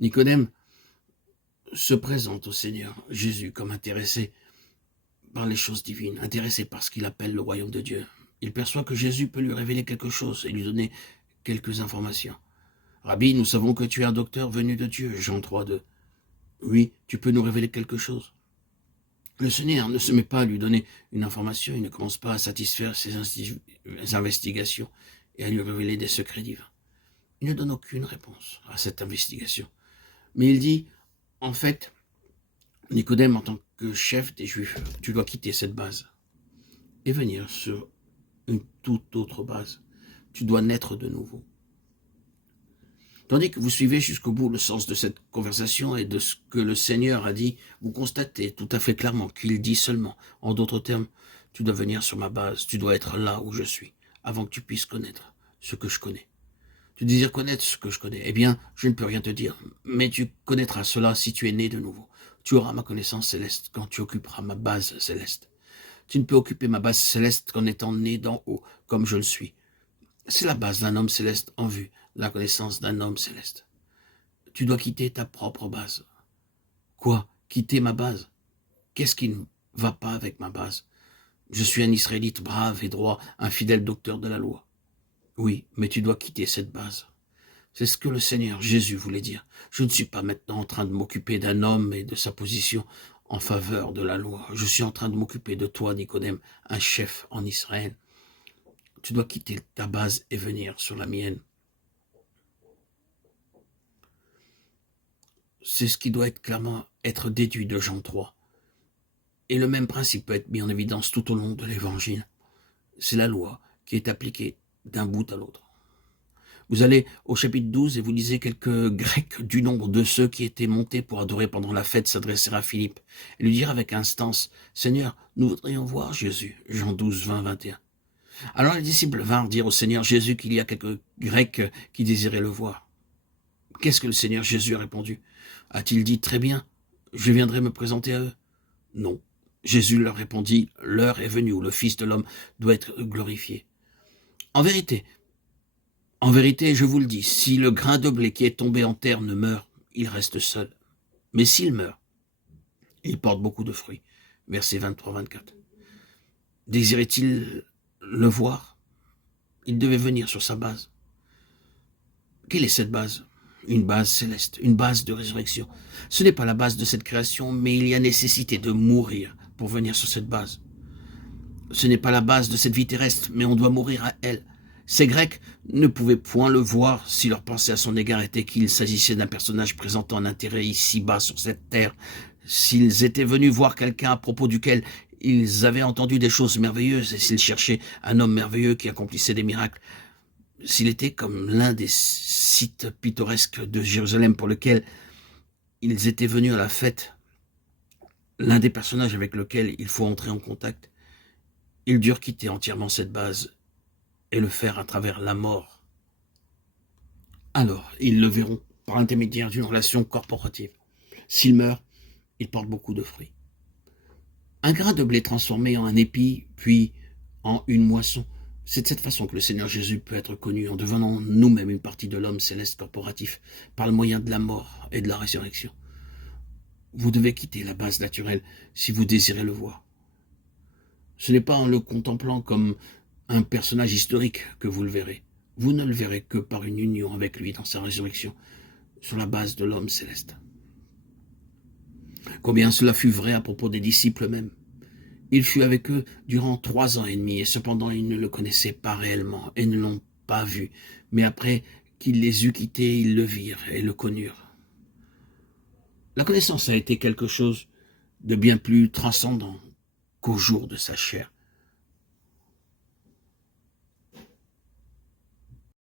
Nicodème se présente au Seigneur Jésus comme intéressé par les choses divines, intéressé par ce qu'il appelle le royaume de Dieu. Il perçoit que Jésus peut lui révéler quelque chose et lui donner quelques informations. « Rabbi, nous savons que tu es un docteur venu de Dieu. » Jean 3,2. « Oui, tu peux nous révéler quelque chose. » Le Seigneur ne se met pas à lui donner une information, il ne commence pas à satisfaire ses investigations et à lui révéler des secrets divins. Il ne donne aucune réponse à cette investigation. Mais il dit, en fait, Nicodème, en tant que chef des Juifs, tu dois quitter cette base et venir sur une toute autre base. Tu dois naître de nouveau. Tandis que vous suivez jusqu'au bout le sens de cette conversation et de ce que le Seigneur a dit, vous constatez tout à fait clairement qu'il dit seulement, en d'autres termes, tu dois venir sur ma base, tu dois être là où je suis, avant que tu puisses connaître ce que je connais. Tu désires connaître ce que je connais, eh bien, je ne peux rien te dire, mais tu connaîtras cela si tu es né de nouveau. Tu auras ma connaissance céleste quand tu occuperas ma base céleste. Tu ne peux occuper ma base céleste qu'en étant né d'en haut, comme je le suis. C'est la base d'un homme céleste en vue, la connaissance d'un homme céleste. Tu dois quitter ta propre base. Quoi? Quitter ma base? Qu'est-ce qui ne va pas avec ma base? Je suis un Israélite brave et droit, un fidèle docteur de la loi. Oui, mais tu dois quitter cette base. C'est ce que le Seigneur Jésus voulait dire. Je ne suis pas maintenant en train de m'occuper d'un homme et de sa position en faveur de la loi. Je suis en train de m'occuper de toi, Nicodème, un chef en Israël. Tu dois quitter ta base et venir sur la mienne. C'est ce qui doit clairement être déduit de Jean 3. Et le même principe peut être mis en évidence tout au long de l'Évangile. C'est la loi qui est appliquée d'un bout à l'autre. Vous allez au chapitre 12 et vous lisez quelques Grecs du nombre de ceux qui étaient montés pour adorer pendant la fête s'adresser à Philippe et lui dire avec instance, « Seigneur, nous voudrions voir Jésus. » Jean 12, 20, 21. Alors les disciples vinrent dire au Seigneur Jésus qu'il y a quelques Grecs qui désiraient le voir. Qu'est-ce que le Seigneur Jésus a répondu? A-t-il dit, très bien, je viendrai me présenter à eux? Non. Jésus leur répondit, l'heure est venue où le Fils de l'homme doit être glorifié. En vérité, je vous le dis, si le grain de blé qui est tombé en terre ne meurt, il reste seul. Mais s'il meurt, il porte beaucoup de fruits. Versets 23-24. Désirait-il le voir? Il devait venir sur sa base. Quelle est cette base? Une base céleste, une base de résurrection. Ce n'est pas la base de cette création, mais il y a nécessité de mourir pour venir sur cette base. Ce n'est pas la base de cette vie terrestre, mais on doit mourir à elle. Ces Grecs ne pouvaient point le voir si leur pensée à son égard était qu'il s'agissait d'un personnage présentant un intérêt ici-bas sur cette terre. S'ils étaient venus voir quelqu'un à propos duquel ils avaient entendu des choses merveilleuses et s'ils cherchaient un homme merveilleux qui accomplissait des miracles, s'il était comme l'un des sites pittoresques de Jérusalem pour lequel ils étaient venus à la fête, l'un des personnages avec lequel il faut entrer en contact, ils durent quitter entièrement cette base et le faire à travers la mort. Alors, ils le verront par l'intermédiaire d'une relation corporative. S'il meurt, il porte beaucoup de fruits. Un grain de blé transformé en un épi, puis en une moisson, c'est de cette façon que le Seigneur Jésus peut être connu, en devenant nous-mêmes une partie de l'homme céleste corporatif, par le moyen de la mort et de la résurrection. Vous devez quitter la base naturelle si vous désirez le voir. Ce n'est pas en le contemplant comme un personnage historique que vous le verrez. Vous ne le verrez que par une union avec lui dans sa résurrection, sur la base de l'homme céleste. Combien cela fut vrai à propos des disciples eux-mêmes. Il fut avec eux durant 3 ans et demi, et cependant ils ne le connaissaient pas réellement, et ne l'ont pas vu. Mais après qu'il les eut quittés, ils le virent et le connurent. La connaissance a été quelque chose de bien plus transcendant qu'au jour de sa chair.